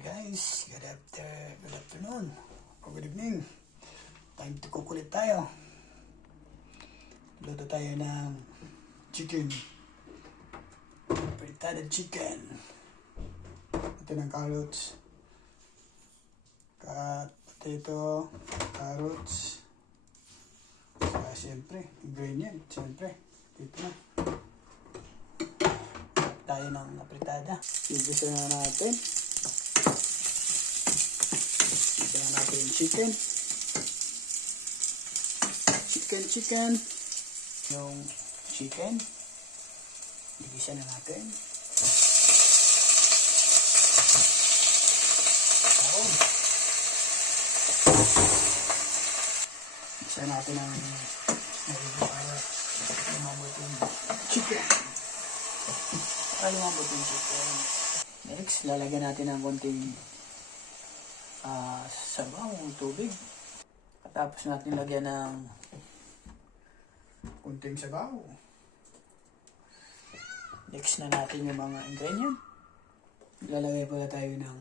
Guys, good afternoon or good evening. Time to cook ulit tayo. Luto tayo ng chicken. Fritada chicken. Ito ng carrots. Potato, carrots. Siyempre, ingredient. Siyempre, dito na. Tayo ng fritada. Igisa na natin. Igisa na natin yung chicken. Chicken. Yung chicken. Igisa na natin. Igisa natin ang narinig para lumambot yung chicken. Next, lalagyan natin ng konting sabaw, tubig. At tapos natin lagyan ng konting sabaw. Next na natin yung mga ingredient. Lalagay pala tayo ng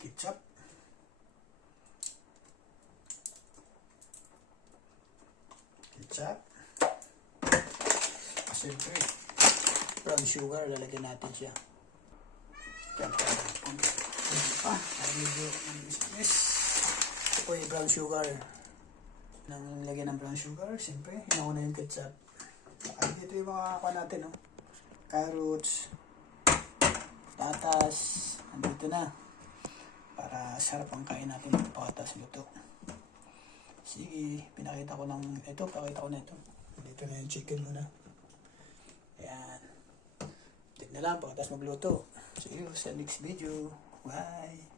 ketchup. Siyempre, brown sugar, lalagyan natin siya. Medyo ito po yung brown sugar. Nang lagyan ng brown sugar, siyempre, inauna yung ketchup. Dito yung mga kuha natin, no? Carrots, patatas, andito na. Para sarap ang kain natin ng patatas luto. Sige, pakita ko na ito. Dito na yung chicken muna. Ayan. Tignan lang, pagkatapos magluto. See you sa next video. Bye!